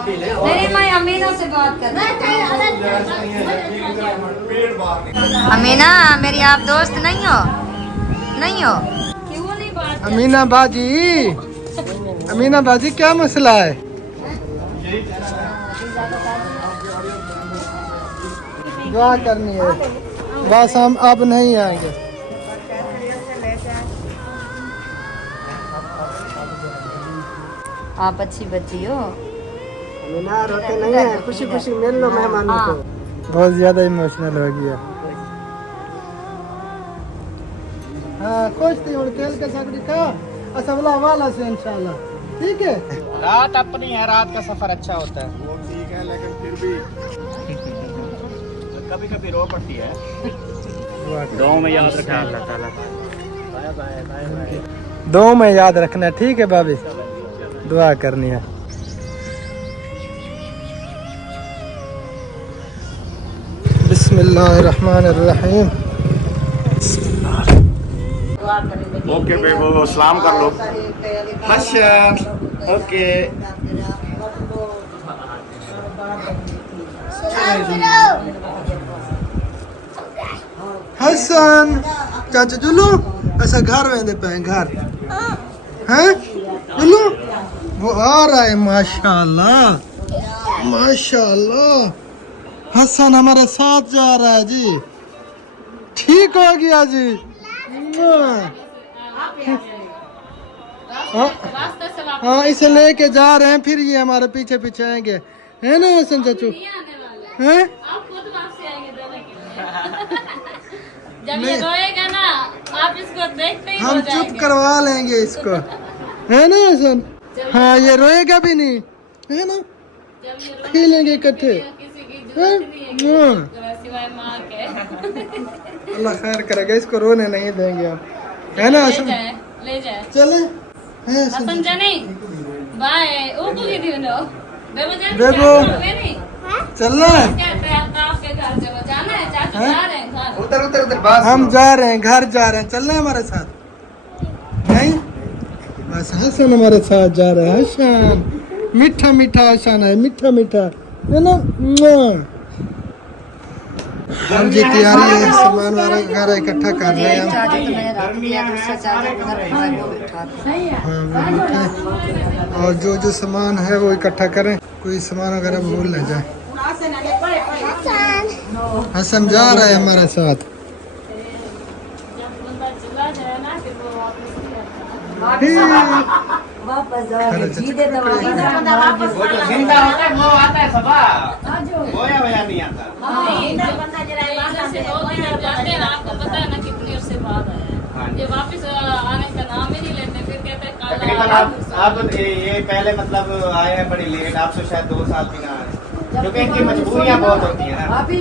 नहीं मैं अमीना से बात कर रही हूँ। अमीना मेरी आप दोस्त नहीं हो? नहीं हो? क्यों नहीं बात? अमीना बाजी क्या मसला है? दुआ करनी है, बस हम अब नहीं आएंगे। आप अच्छी बच्ची हो। रोते नहीं है, खुशी खुशी मिल लो मेहमानों को। बहुत ज्यादा इमोशनल हो गया। हाँ खुश थी और तेल के साथ का असवला वाला से इंशाल्लाह। ठीक है, रात अपनी है, रात का सफर अच्छा होता है। वो ठीक है लेकिन फिर भी कभी कभी रो पड़ती है। दुआ में याद रखना अल्लाह ताला। दो में याद रखना। ठीक है भाभी, दुआ करनी है। बिस्मिल्लाहिर्रहमानिर्रहीम। ओके बेबो सलाम कर लो। हसन ओके हसन चाचा जुलू ऐसा घर वेंदे पे घर हैं जुलू वो आ रहा है। माशाल्लाह माशाल्लाह हसन हमारे साथ जा रहा है जी। ठीक हो गया जी। हाँ इसे लेके जा रहे हैं, फिर ये हमारे पीछे पीछे आएंगे, है ना हसन चाचू? हैं? जब ये रोएगा ना आप इसको देखते ही हम चुप करवा लेंगे इसको, है ना हसन? हाँ ये रोएगा भी नहीं, है ना? खेलेंगे इकट्ठे। सिवाय माँ के। अल्लाह खैर करेगा, इसको रोने नहीं देंगे हम, है ना हसन? ले जाए चले हैं हसन जानी बाय ओ को की दी नो बेबो चलना है। आपके घर चलो जाना है चाचू जा रहे हैं घर। उधर उधर उधर बस हम जा रहे हैं, घर जा रहे हैं, चलना है हमारे साथ? नहीं बस हसन हमारे साथ जा रहे हैं। हसन मीठा मीठा हसन है, मीठा मीठा, है ना? हम जी तैयारी है, सामान वगैरह इकट्ठा कर रहे हैं हम। चार्जर तो मैंने रख दिया, दूसरा चार्जर उधर रखा है, वो भी उठा दो। हाँ वो उठाएं और जो जो सामान है वो इकट्ठा करें, कोई सामान वगैरह भूल न जाए। हसन जा रहा है हमारे साथ। वापस जाओगे जीते तो वापस वो जो जिंदा होता है वो आता है सबा वो या नहीं आता। जाते हैं आपको पता है ना कितनी उससे बाद आया है, ये वापस आने का नाम ही नहीं लेते, फिर कहते हैं तकरीबन कल आप ये पहले मतलब आए हैं बड़ी लेट, आपसे शायद 2 साल भी ना आए, क्योंकि इनकी मजबूरियाँ बहुत होती है ना। अभी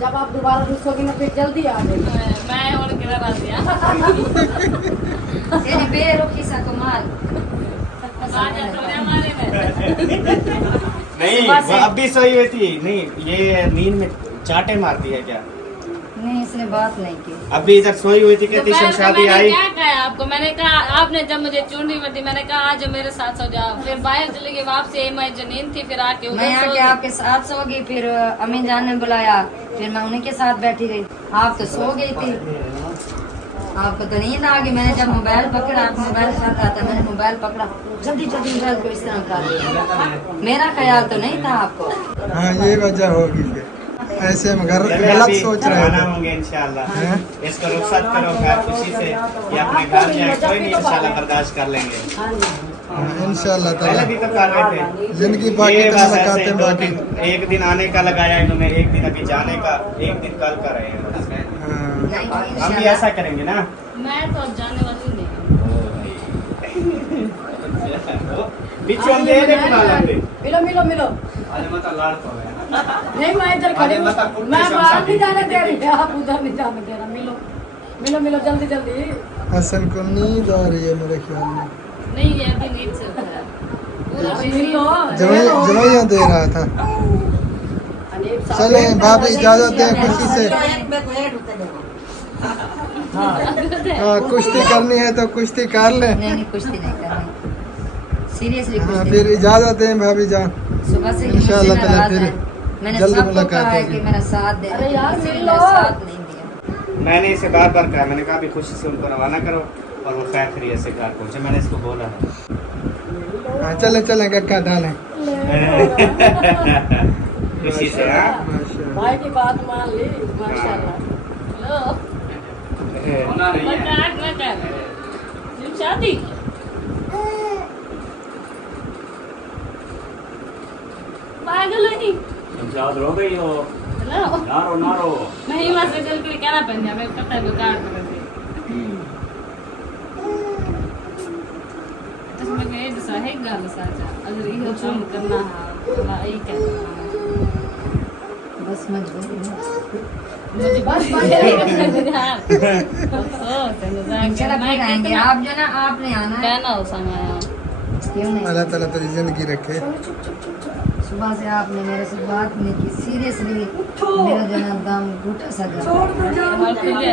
जब आप दोबारा रुसोगे ना फिर जल्दी आ जाएगी। मैं और गिरा दिया तेरी बेरुखी सा कमाल। हमारे में नहीं वो अब भी सोई हुई थी। नहीं ये नींद में चाटे मारती है क्या? नहीं इसने बात नहीं की। अभी इधर सोई हुई थी, कहती शमशादी मैंने आई। क्या कहा आपको, मैंने कहा आपने जब मुझे चुनरी में दी मैंने कहा आज मेरे साथ सो जाओ, फिर बाहर चली गई वापसी, मैं जो नींद थी फिर आके मैं आके आपके साथ सो गई, फिर अमीन जान ने बुलाया, फिर मैं उन्हीं के साथ बैठी गई। आप तो सो गई थी, आपको तो नींद आ गई। मैंने जब मोबाइल पकड़ा, आप मोबाइल साथ आता, मैंने मोबाइल पकड़ा, जल्दी जल्दी मोबाइल को इस तरह कर, मेरा ख्याल तो नहीं था आपको। हाँ ये वजह होगी, फिर ऐसे हम घर चले गलत अभी सोच रहे खाना थे। होंगे इंशाल्लाह। इसको रुखसत करो घर खुशी से, ये अपने घर जाए, कोई नहीं इंशाल्लाह बर्दाश्त कर लेंगे। इंशाल्लाह पहले ताला भी तो कर रहे थे जिंदगी बाकी ये तो बस मुलाकातें ऐसे बाकी। एक दिन आने का लगाया इन्होंने, एक दिन अभी जाने का, एक दिन कल का रहे हैं। हाँ हम भी ऐसा करेंगे ना। मैं तो अब जाने वाली नहीं। पीछे हम दे दे बना लेंगे। मिलो मिलो मिलो। अरे मत लाड़ तो है। नहीं मैं इधर खड़ी हूँ, मैं बाहर नहीं जाने दे रही, आप उधर नहीं जाने दे रहा। मिलो मिलो मिलो जल्दी जल्दी। हसन को नींद आ रही है मेरे ख्याल में, नहीं ये अभी नींद से उठा है। पूरा मिलो जवाइयाँ दे रहा था। चले भाभी इजाजत दें खुशी से। हाँ कुश्ती करनी है तो कुश्ती कर ले। नहीं कुश्ती नहीं करनी, सीरियसली हाँ फिर इजाजत है भाभी जान। सुबह से इंशाअल्लाह मुझसे ताला नाराज फिर है। मैंने जल्दी सबको मुलाकात कहा है होगी। कि मेरा साथ दे, अरे यार, किसी ने मिल मेरा लो। साथ नहीं दिया। मैंने इसे बार बार कहा, मैंने कहा भी खुशी से उनको रवाना करो और वो खैर खैरियत से घर पहुंचे, मैंने इसको बोला है। हाँ चले चले गक्का डालें। खुशी से हाँ माशाल्लाह। भाई की बात मान ली माशाल्लाह। लो मजाक न कर तुम शादी पागल हो नहीं याद रो गई हो हेलो नारो नारो मैं ही मासे चल के कहना पड़ गया मैं पता है काट कर दे तो मैं कहे जैसा है गल साचा अगर ये काम करना है अल्लाह यही कहना बस मजबूरी है। मुझे बस यार इंशाल्लाह फिर आएंगे। आप जो ना आपने आना है। कहना हो समय क्यों नहीं? अल्लाह ताला तेरी जिंदगी रखे। सुबह से आपने मेरे से बात नहीं की, सीरियसली मेरा जो ना दम घुटा सा जा छोड़ दो जान। और खुले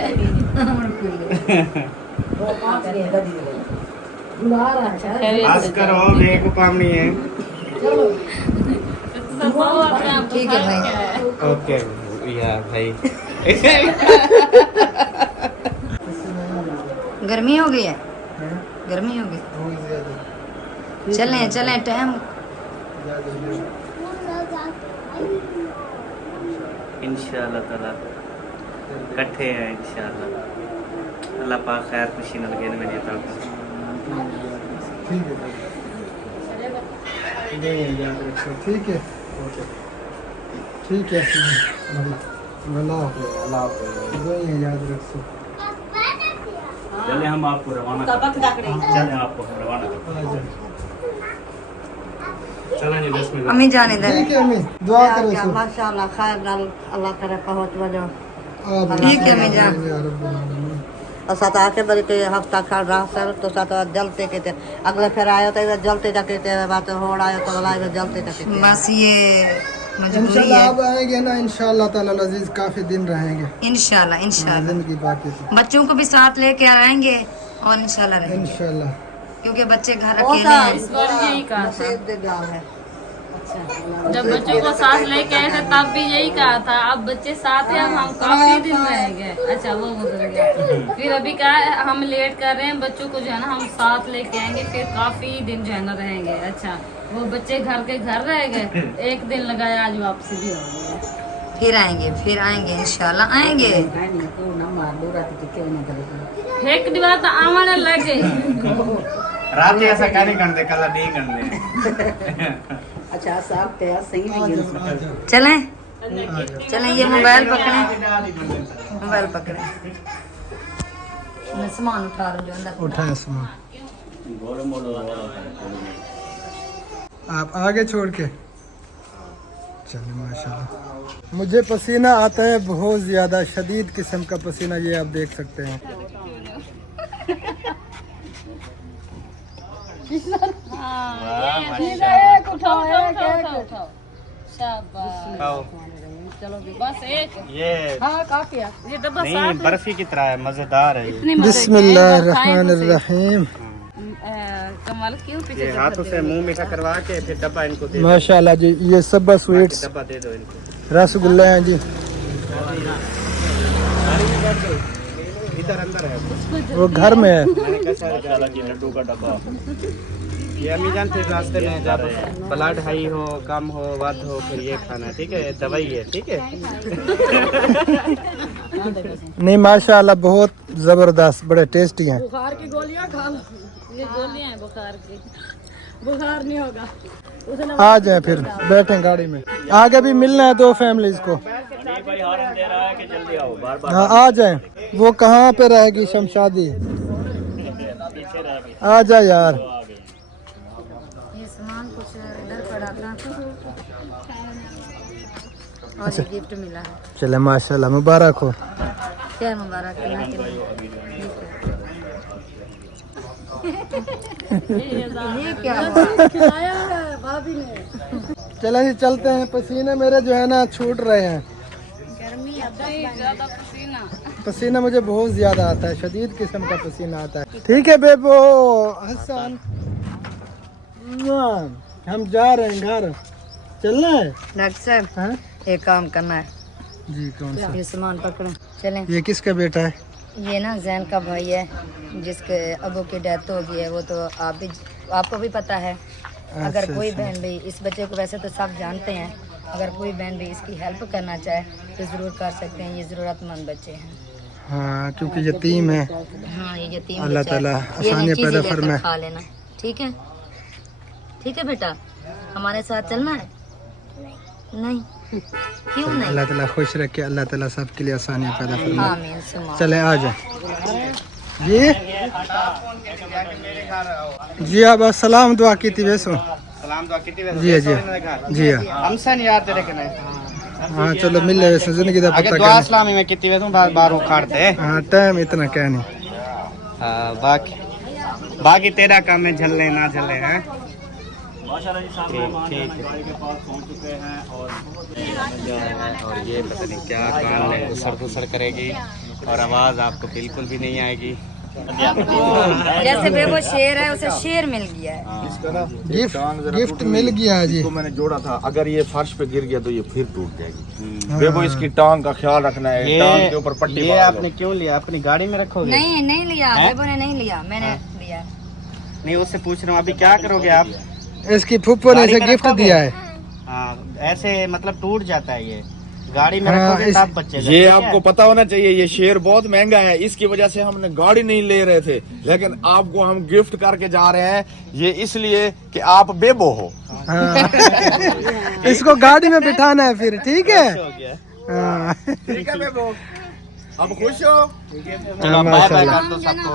बुला रहा है आज करो बेको काम नहीं है। चलो सब अपने आप ठीक है भाई। ओके यार भाई गर्मी हो गई है, गर्मी हो गई। बहुत ज्यादा। चलें चलें टाइम। इंशाअल्लाह ताला इकट्ठे हैं इंशाअल्लाह। अल्लाह पाक खैर खुशी न लगे मेरी अता ठीक है याद रखो। ठीक है ठीक है याद रखो। चले हम आपको रवाना चले आपको हम रवाना करते हैं। चलें जी 10 मिनट अम्मी जाने दे। ठीक है अम्मी दुआ करो सो। माशाल्लाह खैर नाल अल्लाह करे पहुंच वजो ठीक है अम्मी जान। और साथ आके बड़ी के हफ्ता खा रहा सर तो साथ जलते के थे अगले फिर आयो तो जलते जाके थे बात होड़ आयो तो वाला जलते जाके बस ये मजबूरी इंशाल्लाह है। आप आएंगे ना इंशाल्लाह ताला अजीज काफी दिन रहेंगे। इंशाल्लाह इंशाल्लाह जिंदगी बाकी थी बच्चों को भी साथ लेके आएंगे और इंशाल्लाह रहेंगे, इंशाल्लाह। क्योंकि बच्चे घर वो अकेले हैं। इस बार यही कहा था नसीब दे गया है। जब बच्चों को साथ लेके आए थे तब भी यही कहा था। अब बच्चे साथ हैं, अब हम काफी दिन रहेंगे। अच्छा वो गुजर गया। फिर अभी कहा है, हम लेट कर रहे हैं बच्चों को जो है ना हम साथ लेके आएंगे, फिर काफी दिन जो है ना रहेंगे। अच्छा वो बच्चे घर के घर रह गए, एक दिन लगाया आज वापसी भी हो गई। फिर आएंगे इंशाल्लाह आएंगे। एक बात आवन लगे रात ऐसा क्या नहीं करते कल नहीं करते। अच्छा साहब ते सही चलें चलें ये मोबाइल पकड़े, मोबाइल पकड़े। मैं सामान उठा रहा हूँ जो अंदर। उठाए सामान आप आगे छोड़ के चलिए। माशाल्लाह मुझे पसीना आता है बहुत ज़्यादा शदीद किस्म का पसीना, ये आप देख सकते हैं। एक उठाओ उठाओ शाबाश खाओ। चलो बस एक ये हाँ काफी है। ये डब्बा नहीं बर्फी की तरह है, मजेदार है ये। इतनी मजे बिस्मिल्लाहिर्रहमानिर्रहीम। कमाल क्यों ये पीछे हाथों से मुंह मीठा करवा के फिर डब्बा इनको दे दो। माशाल्लाह जी ये सब स्वीट्स डब्बा दे दो इनको। रसगुल्ले हैं जी। इधर अंदर है वो घर में है। मैंने कैसा लड्डू का डब्बा ये अम्मी जान फिर रास्ते में जब ब्लड हाई हो कम हो वध हो फिर ये खाना, ठीक है? दवाई है, ठीक है? नहीं माशाल्लाह बहुत जबरदस्त, बड़े टेस्टी हैं। बुखार की गोलियां खा लो, ये गोलियां हैं बुखार की। बुखार नहीं होगा उसे ना। आ जाए फिर बैठे गाड़ी में। आगे भी मिलना है दो फैमिलीज को। भाई हारन दे रहा है कि जल्दी आओ बार बार हाँ आ जाए। वो कहाँ पे रहेगी शमशादी? पीछे रह गई आ जा यार। ये सामान कुछ इधर पड़ा था और ये गिफ्ट मिला है। चले माशाल्लाह मुबारक हो। क्या मुबारक ये क्या हुआ? खिलाया है भाभी ने। चले जी चलते हैं, पसीने मेरे जो है ना छूट रहे हैं। ज्यादा पसीना पसीना मुझे बहुत ज्यादा आता है, शदीद किस्म का पसीना आता है। ठीक है बेबो हसन हम जा रहे हैं घर, चलना है? डॉक्टर साहब हाँ? एक काम करना है, जी कौन सा? ये सामान पकड़ो चलें। ये किसका बेटा है? ये ना जैन का भाई है जिसके अबू की डेथ हो गई है, वो तो आपको भी पता है। अगर अच्छा, कोई अच्छा। बहन भी इस बच्चे को वैसे तो सब जानते हैं, अगर कोई बहन भी इसकी हेल्प करना चाहे तो ज़रूर कर सकते हैं। ये ज़रूरतमंद बच्चे हैं। हाँ क्योंकि यतीम है। हाँ ये यतीम अल्लाह बच्चा है। ताला ये आसानी चीज़ें पैदा लेकर फरमाए। खा लेना, ठीक है? ठीक है बेटा, हमारे साथ चलना है? नहीं, क्यों नहीं? अल्लाह ताला खुश रखे, अल्लाह ताला सबके लिए आसानियाँ पैदा फरमाए। आमीन सुमा। चले आ जाए जी। जी आप सलाम दुआ की थी वैसो। सलाम दुआ कितनी वैसे जी जी जी हाँ। हमसे नहीं यार तेरे के नहीं हाँ चलो मिल ले वैसे जिंदगी का अगर पता दुआ करना। इस्लामी में कितनी वैसे बार उखाड़ते हैं। हाँ टाइम इतना क्या नहीं। बाकी तेरा काम है झल्ले ना झल्ले हैं। माशाल्लाह जी साहब ठीक है। गाड़ी के पास पहुंच चुके हैं और और ये पता नहीं क्या कान में घुसड़ करेगी और आवाज़ आपको बिल्कुल भी नहीं आएगी। जैसे बेबो शेर है, उसे शेर मिल गया है। गिफ्ट मिल गया है जी। इसको मैंने जोड़ा था, अगर ये फर्श पे गिर गया तो ये फिर टूट जाएगी। बेबो इसकी टांग का ख्याल रखना है, टांग के ऊपर पट्टी ये बांध लो। आपने क्यों लिया? अपनी गाड़ी में रखोगे? नहीं नहीं लिया, बेबो ने नहीं लिया, मैंने लिया। नहीं उससे पूछ रहा हूँ अभी क्या करोगे आप? इसकी फूफो ने इसे गिफ्ट दिया है। हाँ ऐसे मतलब टूट जाता है ये, गाड़ी में हाँ, रखोगे तब बचेगा। ये ठीक है? आपको पता होना चाहिए, ये शेर बहुत महंगा है, इसकी वजह से हमने गाड़ी नहीं ले रहे थे, लेकिन आपको हम गिफ्ट करके जा रहे हैं। ये इसलिए कि आप बेबो हो। हाँ। इसको गाड़ी में बिठाना है फिर, ठीक है? हो गया। हाँ। ठीक है बेबो, अब खुश हो? चलो बाय बाय कर दो सबको।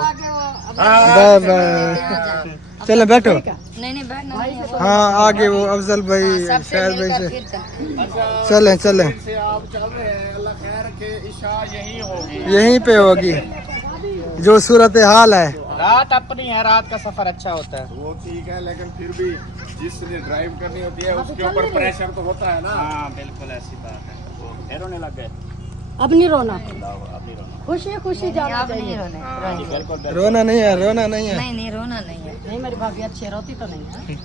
Bye bye. चलो बैठो। नहीं नहीं बैठना नहीं है। हाँ आगे वो अफजल भाई सबसे शायद भाई मिलकर से फिर चल। चलें चलें। से आप चल रहे हैं, अल्लाह खैर रखे, इशा यही होगी। यहीं पे होगी जो सूरत हाल है। रात अपनी है, रात का सफर अच्छा होता है। वो ठीक है, लेकिन फिर भी जिसने ड्राइव करनी होती है उसके ऊपर प्रेशर तो होता है ना। हाँ बिल्कुल ऐसी बात है। फिर होने लग गए। अब नहीं रोना, खुशी खुशी जाना आप नहीं चाहिए। रोने, रोना नहीं है, रोना नहीं है। नहीं नहीं रोना नहीं है। नहीं मेरी भाभी अच्छी है, रोती तो नहीं है।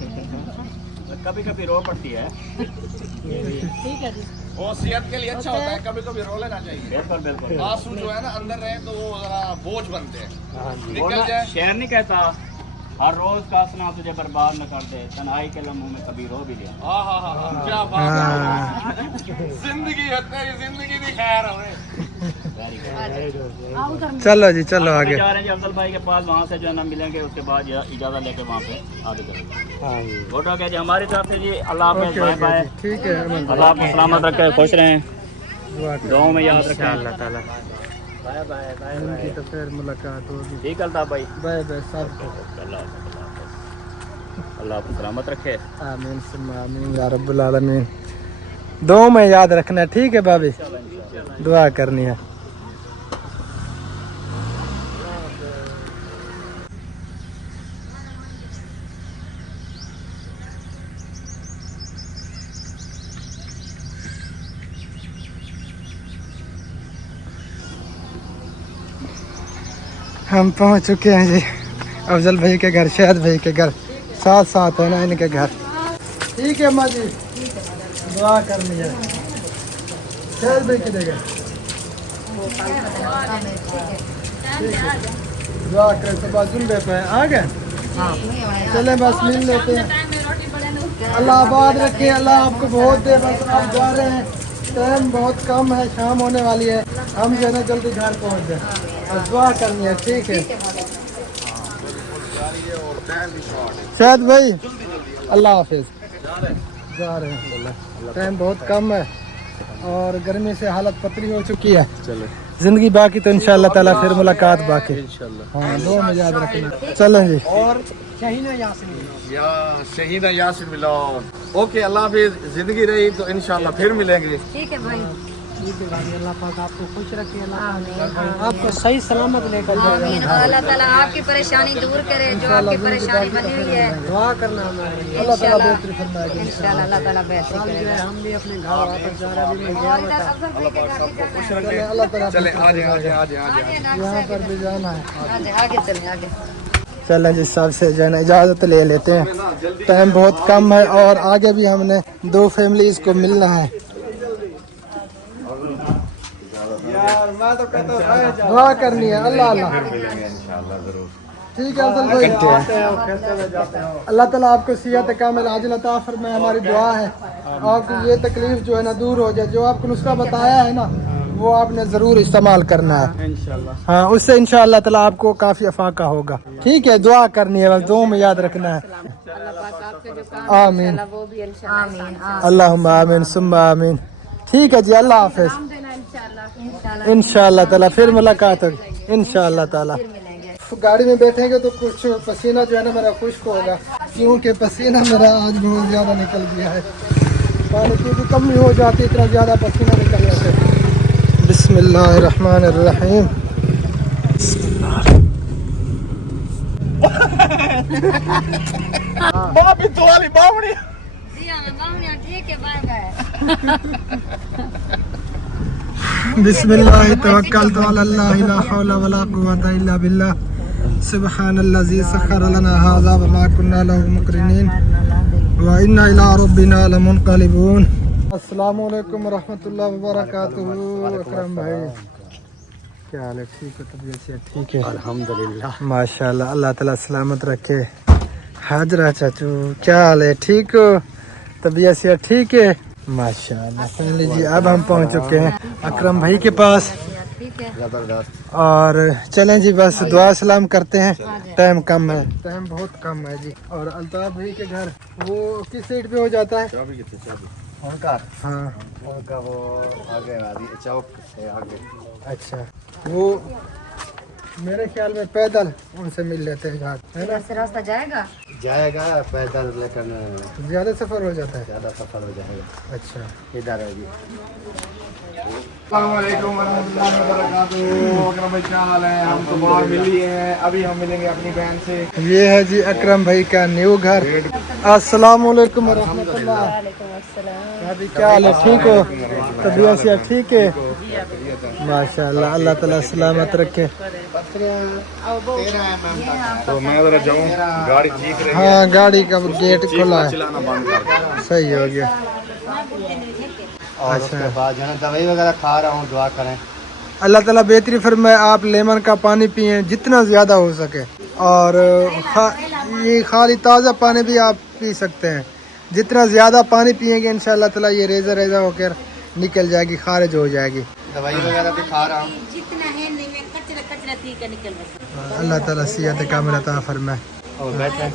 कभी कभी रो पड़ती है। ठीक है जी। वो सेहत के लिए अच्छा होता है, कभी कभी रो लेना चाहिए। बिल्कुल बिल्कुल। आंसू जो है ना अंदर रहे तो वो जरा बोझ बनते हैं, वो निकल ना जाए। शेर नहीं कहता हर रोज का सना तुझे बर्बाद न कर दे, तन्हाई के लम्हों में कभी रो भी लिया। हाँ, क्या बात है। जिंदगी है तेरी, जिंदगी भी खैर हमें। चलो जी चलो आगे। जा रहे हैं जी अफजल भाई के पास, वहाँ से जो है ना मिलेंगे, उसके बाद इजाज़त लेके वहाँ पे आगे चलेंगे। फोटो क्या जी हमारी तरफ से जी। अल्लाह हाफ़िज़, बाय बाय। ठीक है अमन। अल्लाह आपको सलामत रखे, खुश रहें, दुआ करें। दुआओं में याद रखें। अल्लाह ताला। बाय बाय बाय उनकी तो फिर मुलाकात होगी। ठीक है अल्ताफ़ भाई। बाय बाय सबको। अल्लाह आपको सलामत रखे। आमीन सुम्मा आमीन या रब्बुल आलमीन। दो में याद रखना है, ठीक है भाभी? दुआ करनी है। हम पहुंच चुके हैं जी अफजल भाई के घर, शायद भाई के घर, साथ साथ है ना इनके घर। ठीक है माँ जी, दुआ करनी है। शायद भाई के घर दुआ करें, सब जुम्बे पे आ गए। चले बस मिल लेते हैं। अल्लाह आबाद रखे, अल्लाह आपको बहुत दे। बस आप जा रहे हैं, टाइम बहुत कम है, शाम होने वाली है, हम जो है ना जल्दी घर पहुंच जाए और दुआ करनी है, ठीक है? शायद भाई अल्लाह हाफिज। जा रहे हैं, टाइम बहुत कम है और गर्मी से हालत पतली हो चुकी है। चलो जिंदगी बाकी तो इंशाल्लाह ताला फिर मुलाकात बाकी। हाँ दो में याद रखना। चलें जी। और शहीदा यासिन मिलो। ओके अल्लाह हाफिज। जिंदगी रही तो इंशाल्लाह फिर मिलेंगे। ठीक है भाई। अल्लाह पाक आपको खुश रखे, अल्लाह आपको सही सलामत लेकर जाए। आमीन। और अल्लाह ताला आपकी परेशानी दूर करे, जो आपकी परेशानी बनी हुई है। दुआ करना हमारे अल्लाह ताला बेहतरी फरमाएगा। इंशाल्लाह अल्लाह ताला बेहतर करेगा। हम भी अपने घर वापस जा रहे हैं। अभी मैं गया और इधर अफजल भाई के घर भी जाना है। चले अल्लाह ताला चले आजे आजे आजे आजे। आगे यहाँ पर भी जाना है। आगे आगे चले आगे। चलें जिस हिसाब से जो है ना इजाज़त ले लेते हैं, टाइम बहुत कम है और आगे भी हमने 2 फैमिलीज़ को मिलना है। यार मैं तो कहता हूँ दुआ करनी है। अल्लाह अल्लाह ठीक है अफजल भाई, अल्लाह ताला आपको सेहत कामिल आजिल अता फरमाए। हमारी दुआ है आपको ये तकलीफ जो है ना दूर हो जाए। जो आपको नुस्खा बताया है ना वो आपने ज़रूर इस्तेमाल करना है इंशाल्लाह। हाँ उससे इंशाल्लाह ताला आपको काफ़ी अफाका होगा। ठीक है दुआ करनी है, बस दो में याद रखना है। आमीन अल्लाहुम्मा आमीन सुम्मा आमीन। ठीक है जी, अल्लाह हाफिज। इंशाल्लाह ताला फिर मुलाकात होगी इंशाल्लाह ताला। गाड़ी में बैठेंगे तो कुछ पसीना जो है ना मेरा खुश्क होगा, क्योंकि पसीना मेरा आज बहुत ज़्यादा निकल गया है। पानी की भी कमी हो जाती है, इतना ज़्यादा पसीना निकल जाता है। बिस्मिल्लाहिर्रहमानिर्रहीम। बाबी तो वाली बावड़ी ठीक है बाय बाय। बिस्मिल्लाह तवक्कलतु अल्लाह ला हौला वला कुव्वता इल्ला बिल्लाह सुब्हानल्लाज़ी सख्खरा लना हाज़ा व मा कुन्ना लहु मुक़रिनीन व इन्ना इला रब्बिना लमुनक़लिबून। अस्सलामु अलैकुम व रहमतुल्लाहि व बरकातुहू। अकरम भाई क्या हाल है? ठीक है, तबीयत से ठीक है? अल्हम्दुलिल्लाह माशाल्लाह, अल्लाह ताला सलामत रखे। हाजरा चाचू क्या हाल है? ठीक हो? तबीयत से ठीक है? माशाल्लाह। फैमिली जी अब हम पहुंच चुके हैं अकरम भाई के पास और चलें जी बस दुआ सलाम करते हैं। टाइम कम है, टाइम बहुत कम है जी। और अल्ताफ भाई के घर वो किस साइड पे हो जाता है? उनका हाँ उनका वो आगे चौक से आगे। अच्छा वो मेरे ख्याल में पैदल उनसे मिल लेते हैं घाट, है ना? रास्ता जाएगा पैदल, लेकिन ज़्यादा सफ़र हो जाता है। ज़्यादा सफर हो जाएगा। अच्छा इधर है जी। अस्सलाम वालेकुम वरहमतुल्लाहि वबरकातुहू। अकरम भाई क्या हाल है? हम तो बाहर मिल लिए हैं, अभी हम मिलेंगे अपनी बहन से। ये है जी अकरम भाई का न्यू घर। अस्सलाम वालेकुम वरहमतुल्लाह। अभी क्या हाल है? ठीक हो? तबीयत से ठीक है? माशाल्लाह, अल्लाह ताला सलामत रखे। तो मैं जरा जाऊँ, गाड़ी ठीक रही है। हाँ गाड़ी का गेट खुला है, चलाना बंद कर। सही हो गया। और उसके बाद जो है ना दवाई वगैरह खा रहा हूँ, दुआ करें। अल्लाह ताला बेहतरी फरमाए। आप लेमन का पानी पिए जितना ज़्यादा हो सके, और ये खाली ताज़ा पानी भी आप पी सकते हैं। जितना ज़्यादा पानी पिएंगे इंशाअल्लाह ताला ये रेज़ा रेज़ा होकर निकल जाएगी, खारिज हो जाएगी। दवाई वगैरह भी खा रहा हूँ। अल्लाह ताला सेहत कामिल अता फरमाए।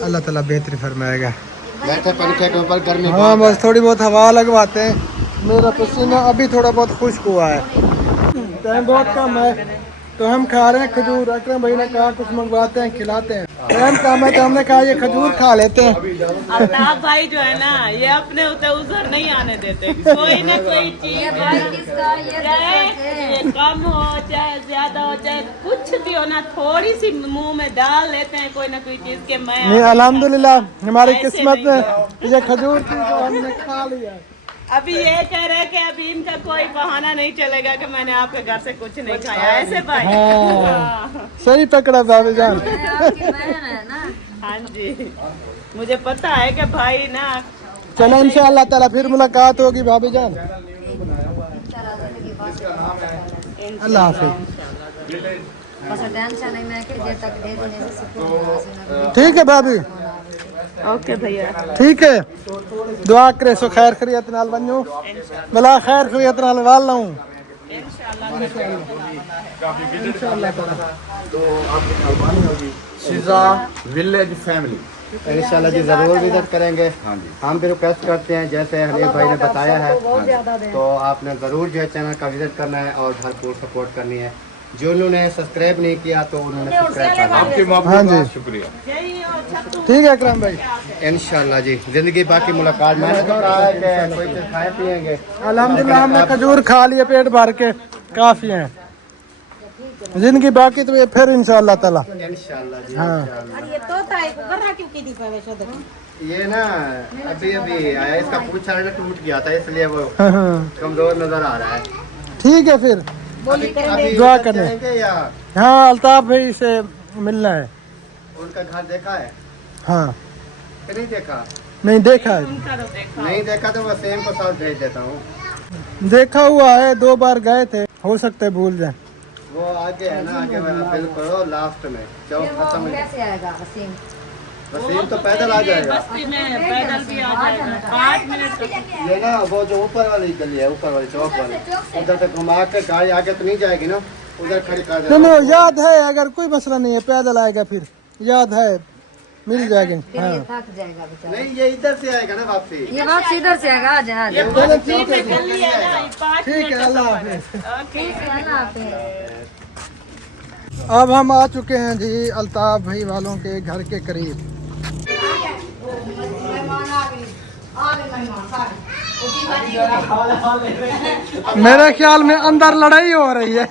अल्लाह ताला बेहतरी फरमाएगा। बैठे पंखे के ऊपर, गर्मी हाँ बस थोड़ी बहुत हवा लगवाते हैं। मेरा पसीना अभी थोड़ा बहुत खुश्क हुआ है, टाइम बहुत कम है तो हम खा रहे हैं खजूर। अकरम भाई ने कहा कुछ मंगवाते हैं खिलाते हैं, टाइम कम है तो हमने कहा ये खजूर खा लेते हैं। अल्ताफ भाई जो है ना ये अपने उधर नहीं आने देते, कोई ना कोई चीज चाहे कम हो चाहे ज्यादा हो चाहे कुछ भी हो ना, थोड़ी सी मुंह में डाल लेते हैं कोई ना कोई चीज के। मैं नहीं अल्हम्दुलिल्लाह हमारी किस्मत में ये खजूर थी जो हमने खा लिया। अभी ये कह रहे कि अभी इनका कोई बहाना नहीं चलेगा कि मैंने आपके घर से कुछ नहीं खाया, ऐसे भाई। हाँ सही पकड़ा भाभी जान। हाँ जी मुझे पता है कि भाई ना। चलो इंशाअल्लाह ताला फिर मुलाकात होगी भाभी जान। अल्लाह हाफिज़। ठीक है भाभी, ओके भैया ठीक है। दुआ करे सो खैर खैरियत नाल वन्यो, भला खैर खैरियत नाल वाल लाऊं इंशाअल्लाह ताला। तो आपकी मेहरबानी होगी। शिजा विलेज फैमिली इंशाल्लाह जी जरूर विजिट करेंगे। हाँ जी। हम भी रिक्वेस्ट करते हैं जैसे हनीफ भाई ने बताया है, तो आपने ज़रूर जो है चैनल का विजिट करना है और भरपूर सपोर्ट करनी है। जो उन्होंने सब्सक्राइब नहीं किया तो उन्होंने सब्सक्राइब करना है। आपके हाँ जी शुक्रिया। ठीक है अकरम भाई, इंशाल्लाह जी जिंदगी बाकी मुलाकात। मैंने तो कहा है कि कोई चीज़ खाए पिएंगे। अल्हम्दुलिल्लाह हमने खजूर खा लिए पेट भर के, काफ़ी हैं। जिंदगी बाकी तो ये फिर इंशाअल्लाह ताला। इंशाल्लाह जी। हाँ ये ना अभी अभी आया, इसका पूछा टूट गया था इसलिए वो हाँ। कमजोर नजर आ रहा है। ठीक है फिर अभी दुआ करने। जाएंगे या हाँ अल्ताफ भाई से मिलना है। उनका घर देखा है हाँ कि नहीं देखा? नहीं देखा है, उनका तो देखा नहीं देखा तो मैं सेम को साथ भेज देता हूँ। देखा हुआ है, 2 बार गए थे, हो सकता है भूल जाए। वो आगे है ना, आगे बिल्कुल लास्ट में चौक फिर वो खत्म है। कैसे आएगा वसीम? वसीम तो पैदल आ जाएगा। बस्ती में पैदल भी आ जाएगा 8 मिनट का। ये ना वो जो ऊपर वाली गली है, ऊपर वाली चौक वाली, उधर तक घुमा के गाड़ी आगे तो नहीं जाएगी ना, उधर खड़ी कर नहीं देना। नहीं याद है, अगर कोई मसला नहीं है, पैदल आएगा, फिर याद है, मिल जाएगी। फिर हाँ ये थक जाएगा बेचारा। नहीं ये इधर से आएगा ना वापसी। ये वापस इधर से आएगा, आ जा ये चलो बस्ती ठीक है, में गली है ना, 5 ठीक मिनट है, का अल्लाह सफर है। हाफिज। ओके। अब हम आ चुके हैं जी अल्ताफ भाई वालों के घर के करीब। मेरे ख्याल में अंदर लड़ाई हो रही है।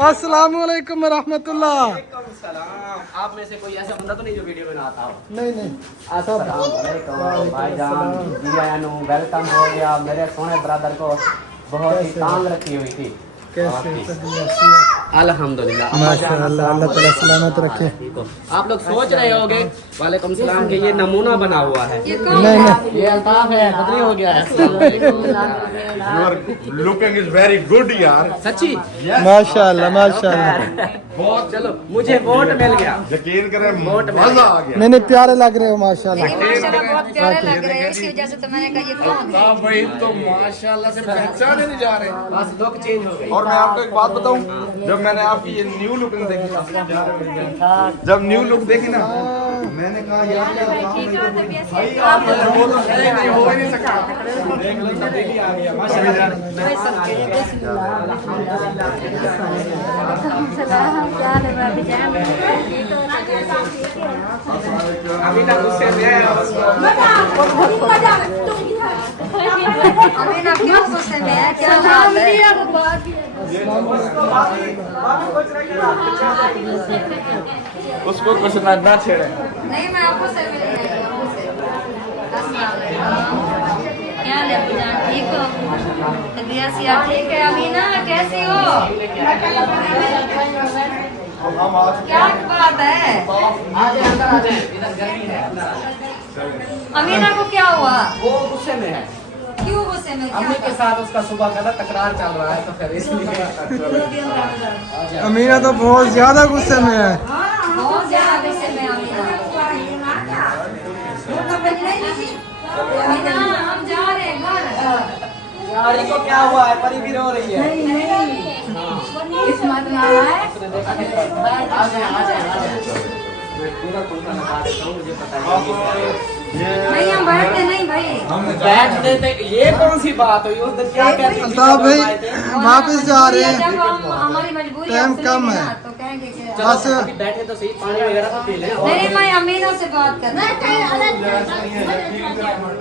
अस्सलाम वालेकुम रहमतुल्लाह। आप में से कोई ऐसा बंदा तो नहीं जो वीडियो बनाता हो? नहीं नहीं, भाईजान जिया वेलकम हो गया। मेरे सोने ब्रदर को बहुत ही तांग रखी हुई थी। कैसे? अल्हम्दुलिल्लाह माशाअल्लाह, अल्लाह ताला सलामत रखे। आप लोग सोच रहे होगे वालेकुम सलाम के ये नमूना बना हुआ है। नहीं नहीं, ये अल्ताफ है, बदली हो गया है। लुकिंग इज वेरी गुड यार। सच्ची माशाअल्लाह माशाअल्लाह। बहुत चलो, मुझे वोट मिल गया। यकीन करें वोट मजा आ गया। नहीं नहीं, प्यारे लग रहे हो माशाअल्लाह। माशाल्लाह बहुत प्यारे लग रहे हैं, इसी वजह से तो मैंने कहा ये कौन है? अल्ताफ भाई तो माशाल्लाह से पहचाने नहीं जा रहे। बस लुक चेंज हो गई। और मैं आपको एक बात बताऊं, जब मैंने आपकी ये न्यू लुक देखी, जब न्यू लुक देखी ना, मैंने कहा यार भाई आप वो तो है नहीं, हो ही नहीं सकता। अभी तक गुस्से में है। अभी ना क्यों गुस्से में है, क्या बात है? उसको कुछ ना छेड़े। नहीं मैं आपको से मिली नहीं, आपको से। अस्सलाम वालेकुम। क्या ले जान, ठीक हो? तबीयत सिया ठीक है? अमीना कैसी हो? क्या बात है? अमीना को क्या हुआ? वो गुस्से में है। क्यों गुस्से में? अम्मी के साथ उसका सुबह का तकरार चल रहा है, तो फिर इसलिए अमीना तो बहुत ज्यादा गुस्से में है। बहुत ज्यादा गुस्से में अमीना। अमीना हम जा रहे हैं घर। परी को क्या हुआ है? परी भी रो रही है। किस्मत में आया है। पूरा कुर्ता लगा देता हूँ, मुझे पता है। नहीं हम बैठते नहीं भाई। हम बैठ देते, ये कौन सी बात हुई? उस दिन क्या कहते थे? अल्ताफ भाई वापस जा रहे हैं, जब हम हमारी मजबूरी टाइम है, कम है। तो कहेंगे कि बस अभी बैठे तो सही, पानी वगैरह तो पी लें। नहीं मैं अमीना से बात कर रही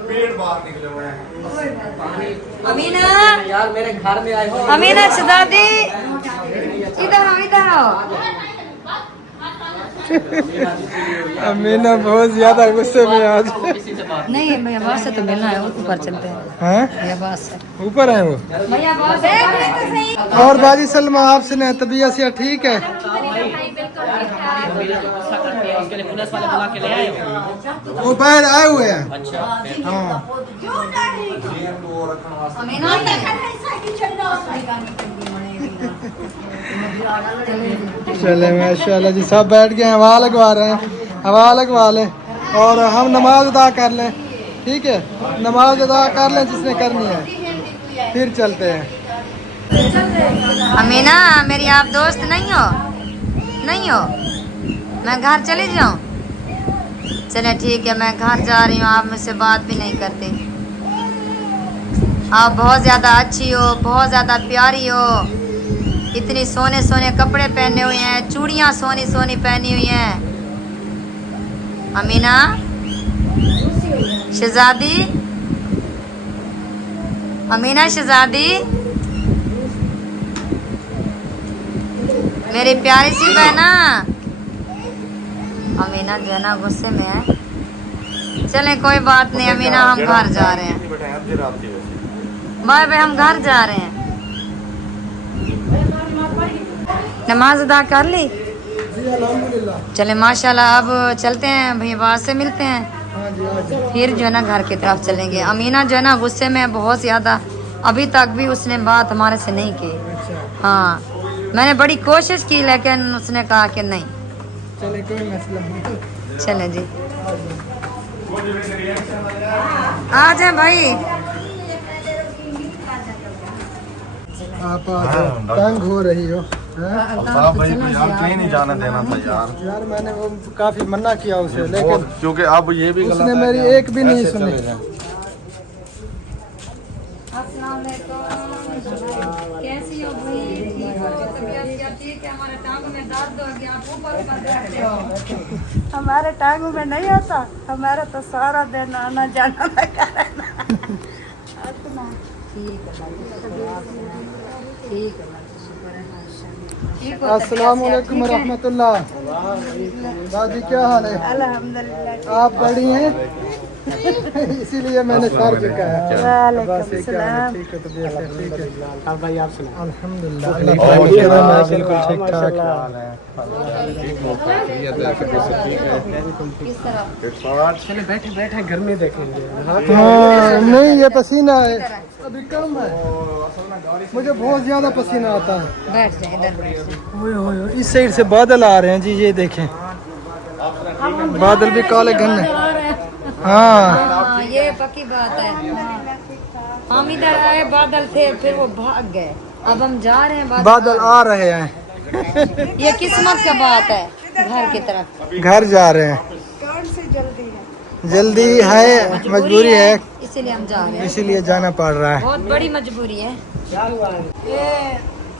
पेड़ बाहर निकले हुए हैं। अमीना यार मेरे घर में आए हो। अमीना शहजादी इधर आओ। अमीना बहुत ज्यादा गुस्से में है आज। नहीं भैया बॉस से तो मिलना है, ऊपर चलते हैं। हैं? भैया बॉस से। ऊपर है वो। भैया बॉस है। और बाजी सलमा आपसे ने तबीयत से ठीक है? उसके लिए पुलिस वाले बुला के ले आए हो? वो बाहर आए हुए हैं। अच्छा। हाँ अमीना चले माशाल्लाह जी, सब बैठ गए, हवा लगवा रहे हैं, हवा लगवा लें और हम नमाज अदा कर लें। ठीक है, नमाज अदा कर लें जिसने करनी है, फिर चलते हैं। अमीना मेरी आप दोस्त नहीं हो? नहीं हो? मैं घर चली जाऊं? चले ठीक है, मैं घर जा रही हूँ, आप मुझसे बात भी नहीं करते। आप बहुत ज़्यादा अच्छी हो, बहुत ज़्यादा प्यारी हो, इतनी सोने सोने कपड़े पहने हुए हैं, चूड़ियाँ सोनी सोनी पहनी हुई हैं। अमीना शहजादी, अमीना शहजादी, मेरी प्यारी सी बहना। अमीना जो है ना गुस्से में है। चले कोई बात नहीं अमीना, हम घर जा रहे हैं। बाय बाय, हम घर जा रहे हैं। नमाज अदा कर ली? जी अल्हम्दुलिल्लाह। चले माशाल्लाह। अब चलते हैं भैया, बाद से मिलते हैं, हाँ जी हाँ जी। फिर जो है ना घर की तरफ चलेंगे। अमीना जो है ना गुस्से में बहुत ज़्यादा, अभी तक भी उसने बात हमारे से नहीं की। हाँ, मैंने बड़ी कोशिश की लेकिन उसने कहा कि नहीं। चले कोई मसला नहीं। चले जी, आ जाए भाई। आप तंग हो रही हो भाई को यार कहीं नहीं जाने देना था यार। यार मैंने वो काफी मना किया उसे, लेकिन क्योंकि अब ये भी गलत उसने है मेरी कि एक भी नहीं ऐसे सुनी। चले जाएं। कैसी हो भाई? ठीक हो? तबीयत क्या ठीक है? हमारे टांग में दर्द हो गया, आप ऊपर ऊपर बैठते हो। हमारे टांगों में नहीं होता, हमारा तो सारा दिन आना जाना लगा रहना। ठीक है, ठीक है। अस्सलाम वालेकुम रहमतुल्लाह। दादी क्या हाल है? अल्हम्दुलिल्लाह। आप बड़ी हैं इसीलिए मैंने सर झुकाया। बस ये क्या है, ठीक है तबीयत है, ठीक है भाई आप सुना। अल्हम्दुलिल्लाह। अल्लाह ताला की रहम है, बिल्कुल ठीक ठाक। चले बैठे बैठे घर में देखेंगे। हाँ नहीं, ये पसीना है अभी कम है, मुझे बहुत ज्यादा पसीना आता है। बैठ जाए, इधर बैठ जाए। ओए ओए ओए, इस साइड से बादल आ रहे हैं जी, ये देखें बादल भी काले घने। हाँ हाँ, ये पक्की बात है। हम इधर आए, बादल थे, फिर वो भाग गए। अब हम जा रहे हैं, बादल आ रहे हैं। ये किस्मत का बात है। घर की तरफ घर जा रहे हैं, जल्दी है, मजबूरी है, इसीलिए हम जा रहे हैं। इसीलिए जाना पड़ रहा है। बहुत बड़ी मजबूरी है।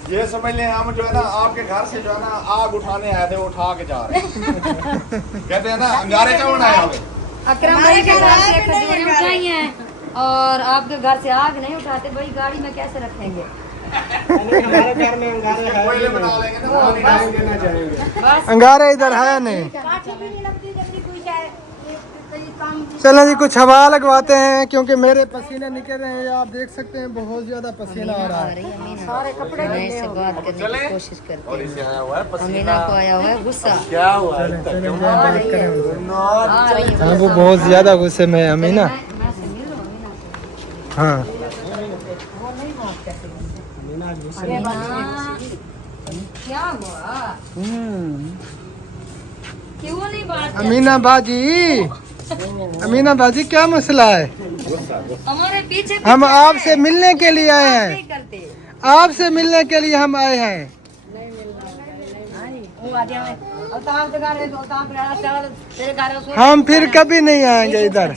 ये समझ लें हम जो है ना आपके घर से जो है ना आग उठाने आए थे, वो उठा के जा रहे हैं। कहते हैं ना अंगारे चढ़ना है हमें। अकरम भाई के घर से खजूरें उठाई हैं और आपके घर से आग नहीं उठाते भाई, गाड़ी में कैसे रखेंगे? हमारे घर में अंगारे है, कोयले बना लेंगे ना। बस अंगारे इधर है नहीं। चलो जी कुछ हवा लगवाते हैं, क्योंकि मेरे पसीने निकल रहे हैं, आप देख सकते हैं बहुत ज्यादा पसीना आ रहा है। सारे कपड़े से बात करने की कोशिश करते और इसे आया हुआ है हैं। अमीना को आया हुआ है गुस्सा। क्या हुआ है? आ रही है हाँ वो बहुत ज्यादा गुस्से में है अमीना। मैं से मिलो अमीना से। हाँ अमीना, क्या हुआ? क्यों नहीं बात? अमीना बाजी, अमीना बाजी क्या मसला है? हमारे पीछे हम आपसे मिलने के लिए आए नहीं हैं, करते। आपसे मिलने के लिए हम आए हैं। हम फिर कभी नहीं आएंगे इधर।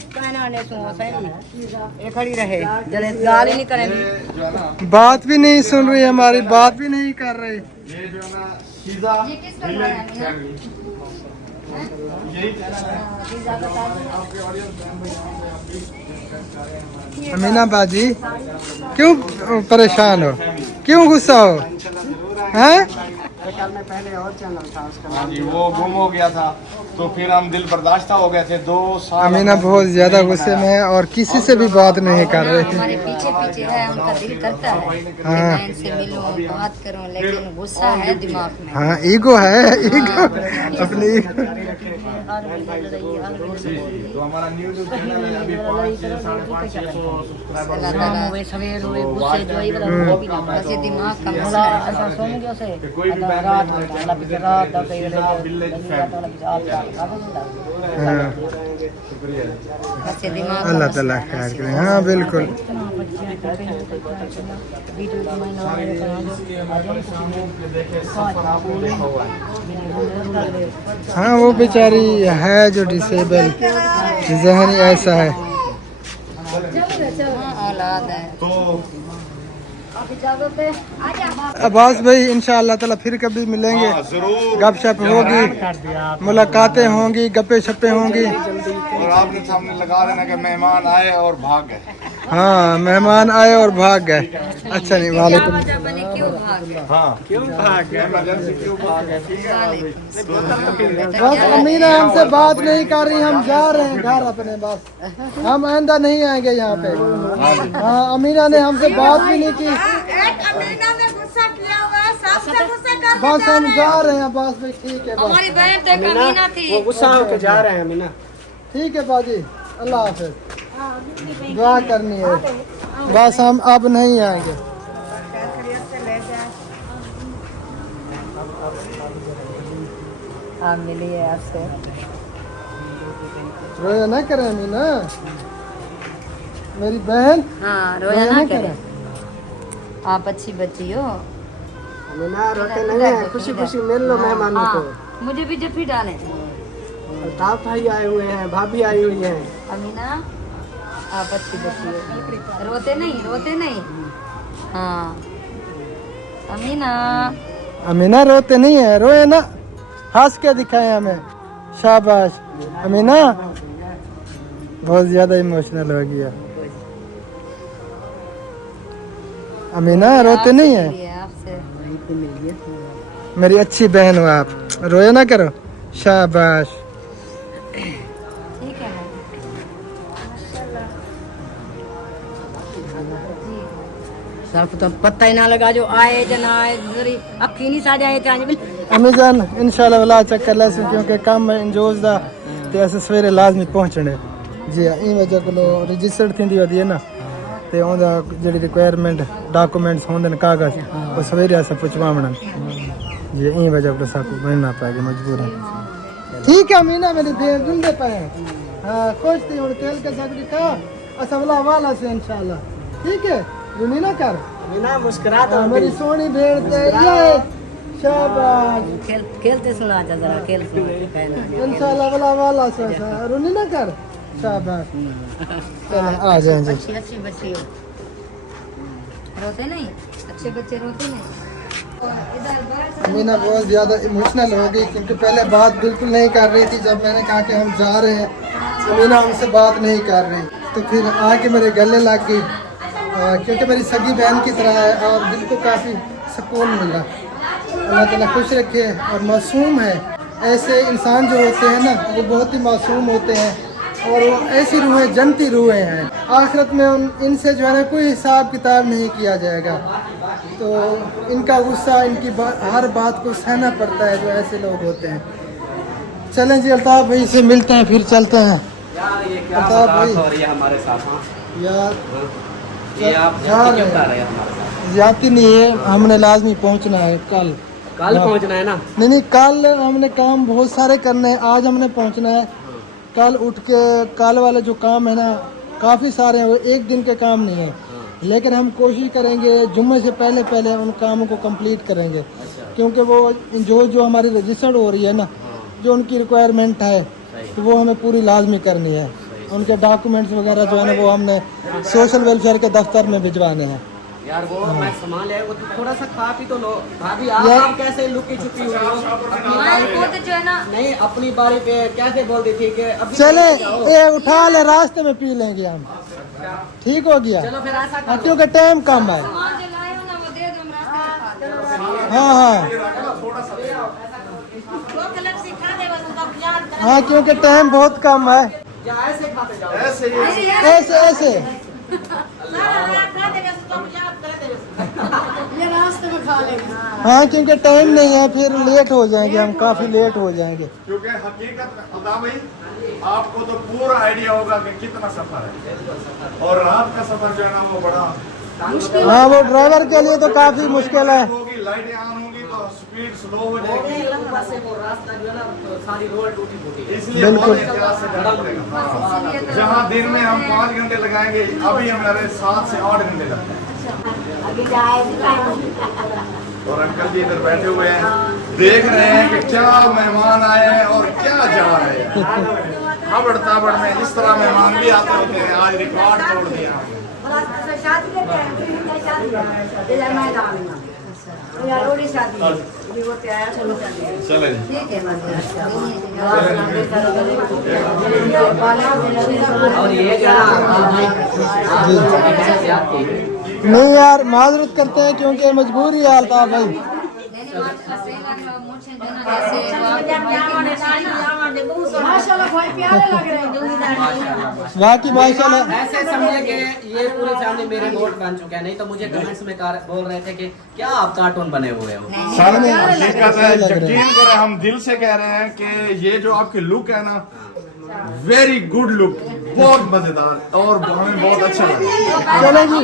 खड़ी रहे जले गाली नहीं करेंगे। बात भी नहीं सुन रही, हमारी बात भी नहीं कर रही। ये जो है ना सीधा ये किसका घर है अमीना? यही कहना है आपके ऑडियंस अमीना बाजी क्यों परेशान हो, क्यों गुस्सा हो? हैं? में पहले और चैनल था उसका। हाँ जी, वो गुम हो गया था तो फिर हम दिल बर्दाश्त हो गए थे 2 साल। अमीना बहुत ज्यादा गुस्से में है और किसी से भी बात नहीं कर रही थी। हमारे पीछे पीछे है, उनका दिल करता है कि हाँ। मैं इनसे मिलूं, बात करूं, लेकिन गुस्सा है दिमाग में। हाँ ईगो है, ईगो अपनी। तो हमारा यूट्यूब चैनल है अभी 500 550 सब्सक्राइबर अल्लाह ताला सवेर हुए गुस्से जो ही वो भी ना बस ये दिमाग का मसला है। ऐसा सोम गया से कोई भी बैंक रात में वाला पिछले रात दा कई हाँ बस ये दिमाग का अल्लाह मसला ताला है। खैर करे। हाँ बिल्कुल। हाँ वो बेचारी है जो डिसेबल, जहनी ऐसा है। हाँ, औलाद है। तो अब्बास भाई इंशाअल्लाह ताला फिर कभी मिलेंगे, जरूर गपशप होगी, मुलाकातें होंगी, गप्पे शप्पे होंगी। और आपने सामने लगा देना कि मेहमान आए और भाग गए। हाँ मेहमान आए और भाग गए। अच्छा नहीं, वालेकुम। वजह बनी क्यों भाग गए? हाँ क्यों भाग गए? इमरजेंसी क्यों भाग गए? ठीक है बस अमीना हमसे बात नहीं कर रही, हम जा रहे हैं घर अपने, बस हम आइंदा नहीं आएंगे यहाँ पे। हाँ अमीना ने हमसे बात भी नहीं की। अमीना ने गुस्सा किया हुआ है, सबसे गुस्सा बस हम जा रहे हैं बस भाई, ठीक है बस। हमारी बहन तो एक अमीना थी। वो गुस्सा होकर जा रहे हैं मीना। ठीक है बाजी, अल्लाह हाफिज। दुआ करनी है बस, हम अब नहीं आएंगे। आप मिलिए आपसे। रोया ना करें मीना, मेरी बहन। हाँ रोया ना करे, आप अच्छी बच्ची हो। मीना रोते नहीं है, खुशी खुशी मिल लो मेहमानों को। मुझे भी जफ्फी डालें। ताप भाई आए हुए हैं, भाभी आई हुई है। अमीना आप अच्छी बच्ची हो, रोते नहीं। हाँ अमीना। अमीना रोते नहीं है, रोए ना, हंस के दिखाए हमें। शाबाश अमीना, बहुत ज्यादा इमोशनल हो गया। अमीना रोते नहीं है, आपसे मेरी अच्छी बहन हो आप, रोया ना करो। शाबाश। ठीक है। सर्फ तो पता ही ना लगा, जो आए जना आए, अखी नहीं साढ़े आए थे। अमीजान इंशाल्लाह वाला चक्कर लस, क्योंकि काम में इंजोज दा ते अस सवेरे लाजमी पहुंचने। जी ई वजह को रजिस्टर्ड थी होती है ना, ते ओंदा जेडी रिक्वायरमेंट डॉक्यूमेंट्स होंदे न कागज, वो सवेरे अस पहुंचवावण। जी ई वजह को साकू बनना पाएगी, मजबूर है। ठीक है अमीना, मेरी देर ढूंढे पाए। हाँ खुश थी, और तेल के साथ दिखा असवला वाला से इंशाल्लाह। ठीक है रुनी ना कर, मीना मुस्कुरा दो। मेरी सोनी भेड़ ते ये। शाबाश। खेलते सुना जरा, खेल सुना इंशाल्लाह वाला वाला से रुनी ना कर। शाबाश। चलो आ जाए जी। अच्छी बच्ची हो, रोते नहीं, अच्छे बच्चे रोते नहीं। मीना बहुत ज़्यादा इमोशनल हो गई, क्योंकि पहले बात बिल्कुल नहीं कर रही थी। जब मैंने कहा कि हम जा रहे हैं, मीना हमसे बात नहीं कर रही, तो फिर आके मेरे गले लग गई, क्योंकि मेरी सगी बहन की तरह है और दिल को काफ़ी सुकून मिला। अल्लाह ताला खुश रखे। और मासूम है, ऐसे इंसान जो होते हैं ना, वो बहुत ही मासूम होते हैं, और वो ऐसी रूहें, जनती रूहें हैं। आखिरत में इनसे जो है ना कोई हिसाब किताब नहीं किया जाएगा। तो इनका गुस्सा, इनकी हर बात को सहना पड़ता है जो ऐसे लोग होते हैं। चलें जी अल्ताफ भाई से मिलते हैं, फिर चलते हैं। यार ये क्या अल्ताफ भाई हो रही है हमारे साथ? हाँ यार ये आप जा क्यों रहे बता हैं, रहे हैं हमारे साथ? ज्यादा नहीं है, हमने लाजमी पहुंचना है कल। कल पहुंचना है ना? नहीं कल हमने काम बहुत सारे करने हैं, आज हमने पहुंचना है। कल उठ के कल वाले जो काम है ना, काफ़ी सारे हैं, वो एक दिन के काम नहीं है, लेकिन हम कोशिश करेंगे जुम्मे से पहले पहले उन कामों को कंप्लीट करेंगे। क्योंकि वो जो हमारी रजिस्टर्ड हो रही है ना, जो उनकी रिक्वायरमेंट है, तो वो हमें पूरी लाजमी करनी है। उनके डॉक्यूमेंट्स वगैरह जो है ना, वो हमने सोशल वेलफेयर के दफ्तर में भिजवाने हैं। यार वो मैं सामान ले, वो तो थोड़ा सा खा पी तो लो। भाभी आप कैसे लुकी छुपी हुई हो? जो है ना, नहीं अपनी बारी पे कैसे बोल दी थी कि अभी चले ये उठा ले, रास्ते में पी लेंगे हम। ठीक हो गया? चलो फिर ऐसा हाँ, क्योंकि टाइम कम है। हाँ हाँ हाँ, क्योंकि टाइम बहुत कम है। ऐसे खाते जाओ। ऐसे ऐसे ये रास्ते में खा लेंगे। हाँ, क्योंकि टाइम नहीं है, फिर लेट हो जाएंगे हम, काफी लेट हो जाएंगे। क्योंकि हकीकत खुदा भाई आपको तो पूरा आइडिया होगा कि कितना सफर है, और रात का सफर जो है ना वो बड़ा हाँ, वो ड्राइवर के लिए तो काफी मुश्किल है। होगी, लाइटें ऑन होंगी तो स्पीड स्लो हो जाएगी, ऊपर से वो रास्ता जो है ना सारी रोड टूटी फूटी। इसलिए बहुत एहतियात से जाना पड़ेगा। जहाँ दिन में हम 5 घंटे लगाएंगे, अभी हमारे 7 से 8 घंटे लगते हैं। और अंकल जी इधर बैठे हुए हैं, देख रहे हैं कि क्या मेहमान आए हैं और क्या जा रहे हैं। हबड़ ताबड़ में इस तरह मेहमान भी आते होते हैं, आज रिकॉर्ड तोड़ दिया। चले और ये जो नहीं यार, माजरत करते हैं, क्योंकि मजबूरी है अल्ताफ भाई। माशाल्लाह भाई प्यारे लग रहे हैं। वाह की माशाल्लाह। ऐसे समझे कि ये पूरी फैमिली मेरे वोट बन चुके हैं, नहीं तो मुझे कमेंट्स में बोल रहे थे कि क्या आप कार्टून बने हुए हो। यकीन करें, हम दिल से कह रहे हैं कि ये जो आपकी लुक है ना, वेरी गुड लुक, बहुत मजेदार और हमें बहुत अच्छा लगा। चलो जी,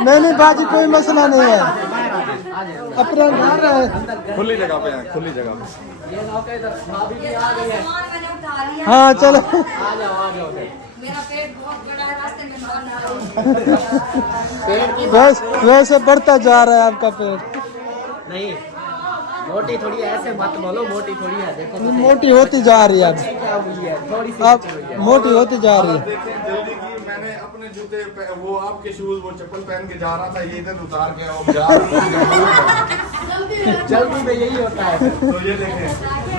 नहीं बाजी कोई मसला नहीं है, अपना घर है, खुली जगह पे है, खुली जगह पे। ये नौका इधर भाभी भी आ गई है। हाँ चलो। आ जाओ मेरा पेट बहुत बड़ा है, रास्ते में मारना है। बस वैसे बढ़ता जा रहा है आपका पेट। नहीं, मोटी थोड़ी ऐसे मत बोलो, मोटी थोड़ी है, देखो मोटी होती जा रही है क्या हुई है, थोड़ी सी अब मोटी होती जा रही है। देखें जल्दी की, मैंने अपने जूते वो आपके शूज वो चप्पल पहन के जा रहा था, ये इधर उतार के और जा जल्दी में यही होता है। तो ये देखें,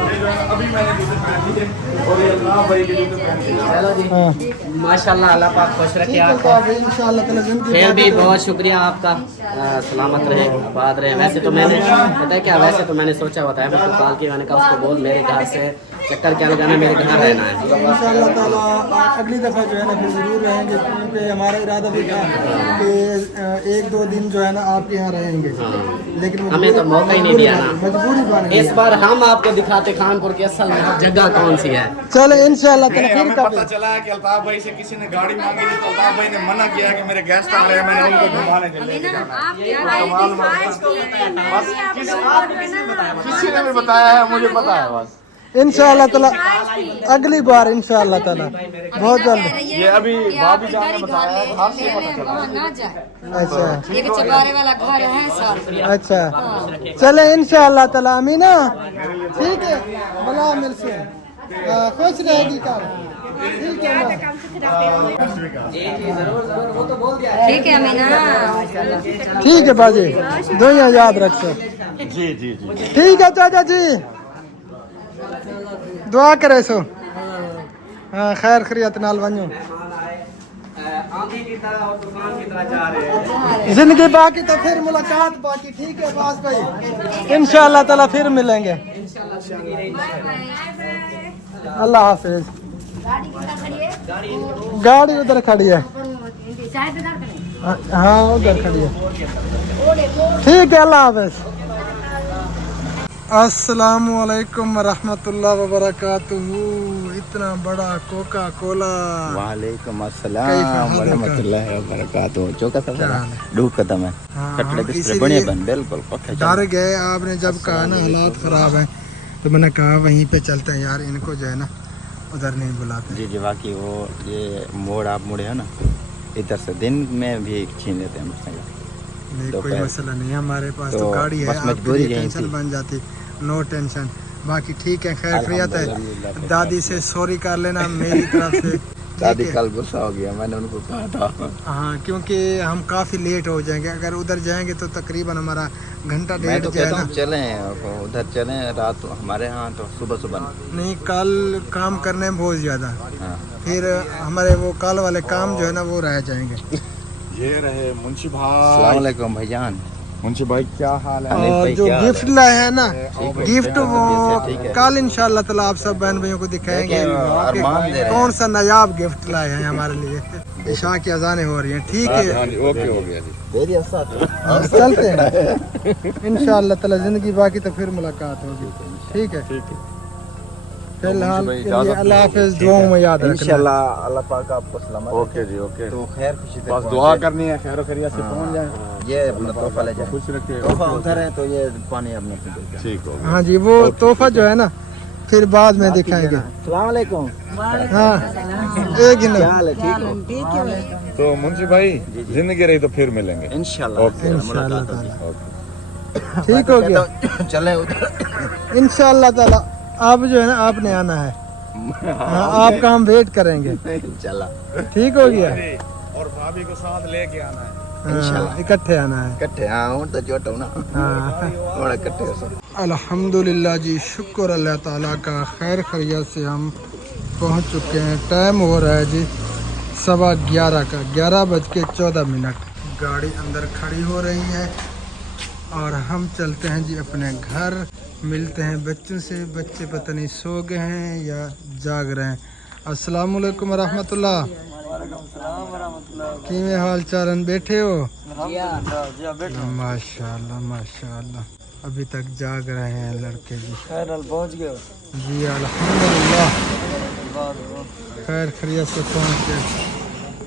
ये जो है अभी मैंने जूते पहन लिए और ये अल्लाह भाई के जूते पहन के। चलो जी, हाँ। माशाल्लाह, अल्लाह पाक खुश रखे आपको। इंशाल्लाह ताला जिंदगी फिर भी बहुत शुक्रिया आपका, सलामत रहे, आबाद रहे। वैसे तो मैंने पता है क्या, वैसे तो मैंने सोचा होता है, मैं कॉल की, मैंने कहा उसको बोल मेरे घर से चक्कर क्या लगाना, मेरे घर रहना है। इंशाल्लाह ताला अगली दफ़ा जो है ना फिर ज़रूर रहेंगे, क्योंकि हमारा इरादा भी था कि 1-2 दिन जो है ना आपके यहाँ रहेंगे, लेकिन हमें तो मौका ही नहीं दिया ना। मजबूरी बन गई। इस बार हम आपको दिखाते कानपुर की असल जगह कौन सी है। चलो इंशाल्लाह ताला फिर हमें कभी। पता चला है कि अल्ताफ भाई से किसी ने गाड़ी मांगी थी, तो अल्ताफ भाई ने मना किया कि मेरे गेस्ट आ रहे हैं, मैंने उनको घुमाने के लिए जाना है। किसी ने भी बताया है, मुझे पता है बस। इंशाल्लाह ताला अगली बार इंशाल्लाह ताला बहुत जल्द। ये अभी भाभी जान ने बताया, घर से पता चला। ना जाए, अच्छा ये चबारे वाला घर है सर। अच्छा, चले इंशाल्लाह ताला। अमीना ठीक है, भला मिल से खुश रहेगी काम, ठीक है जरूर, वो तो बोल दिया। ठीक है अमीना, ठीक है बाजी, दुनिया याद रखो। जी जी जी, ठीक है चाचा जी, दुआ करे सो। हाँ खैर खरियत नाल वञो। आंधी की तरह और तूफान की तरह जा रहे हैं। जिंदगी बाकी तो फिर मुलाकात बाकी, ठीक है बास भाई, इंशाल्लाह ताला फिर मिलेंगे। अल्लाह हाफिज। गाड़ी उधर खड़ी है, हाँ उधर खड़ी है, ठीक है अल्लाह हाफिज। अस्सलामुअलैकुम रहमतुल्लाह वबरकातुहू। इतना बड़ा कोका कोला। वालेकुम अस्सलाम वरहमतुल्लाह वबरकातुहू। जो का सब डूब खत्म है, कटले बिस्तर बढ़िया बन, बिल्कुल पक्का। डर गए आपने जब कहा ना हालात खराब है, तो मैंने कहा वहीं पे चलते हैं यार, इनको जो है ना उधर नहीं बुलाते। जी जी, बाकी वो ये मोड़ आप मुड़े है ना, इधर से दिन में भी छीन लेते हैं मोटरसाइकिल। नहीं कोई दोपहर। मसला नहीं है, हमारे पास तो तो गाड़ी है, बस आपके मजबूरी लिए यही टेंशन थी। बन जाती, नो टेंशन। बाकी ठीक है, खैर खैरियत है। अल्हम्दुलिल्लाह। दादी से सॉरी कर लेना मेरी तरफ से। दादी ठीक है? कल गुस्सा हो गया, मैंने उनको कहा था। हाँ, क्योंकि हम काफ़ी लेट हो जाएंगे, अगर उधर जाएंगे तो तकरीबन हमारा घंटा मैं डेढ़ तो जो है कहता ना। हूँ चलें उधर, चलें रात हमारे यहाँ तो सुबह सुबह। नहीं कल काम करने में बहुत ज़्यादा, हाँ फिर हमारे वो कल वाले काम जो है ना वो रह जाएंगे। ये रहे मुंशी अस्सलाम भाई। वालेकुम भाईजान। मुंशी भाई क्या हाल है? अनिल और भाई जो क्या हाल गिफ्ट है? लाए हैं ना, ठीक है, गिफ्ट वो ठीक है। कल इंशाल्लाह ताला आप सब बहन भाइयों को दिखाएंगे देखिए, अरमान दे रहे हैं। कौन सा नायाब गिफ्ट लाए हैं हमारे लिए। इशा की अजानें हो रही हैं, ठीक है ओके हो गया जी। मेरी असात चलते हैं इंशाल्लाह ताला। जिंदगी बाकी तो फिर मुलाकात होगी, ठीक है। फिलहाल के लिए अल्लाह हाफिज, दुआओं में याद रखना। इंशाल्लाह अल्लाह पाक आपको सलामत ओके जी, ओके। तो खैर खुशी से बस दुआ करनी है, खैर खैरियत से पहुंच जाए। ये अपना तोहफा ले जाए, खुश रखिए। तोहफा उधर है तो ये पानी अपने पे। ठीक हो गया। हाँ जी, वो तोहफा जो है ना फिर बाद में दिखाएंगे। अस्सलाम वालेकुम। हाँ एक ही ना, ठीक है। तो मुंशी भाई जिंदगी रही तो फिर मिलेंगे इंशाल्लाह ओके। इंशाल्लाह मुलाकात होगी। ताला ठीक हो गया। चले उधर इंशाल्लाह ताला अब जो है ना आपने आना है। हाँ, आपका हम वेट करेंगे, इंशाल्लाह ठीक हो गया। और भाभी को साथ लेके आना है। हाँ, इकट्ठे आना है। इकट्ठे। हाँ हूँ तो जोटा हूँ ना, हाँ थोड़ा इकट्ठे हो सब। अल्हम्दुलिल्लाह जी, शुक्र अल्लाह ताला का, खैर खैरियत से हम पहुंच चुके हैं। टाइम हो रहा है जी 11:15 का, 11:14 गाड़ी अंदर खड़ी हो रही है और हम चलते हैं जी अपने घर, मिलते हैं बच्चों से। बच्चे पता नहीं सो गए हैं या जाग रहे हैं। अस्सलाम वालेकुम रहमतुल्लाह। किਵੇਂ हाल चाल, बैठे हो? माशाल्लाह माशाल्लाह, अभी तक जाग रहे हैं लड़के जी। पहुँच गए जी? अल्हम्दुलिल्लाह खैर खैरियत से पहुँच गए।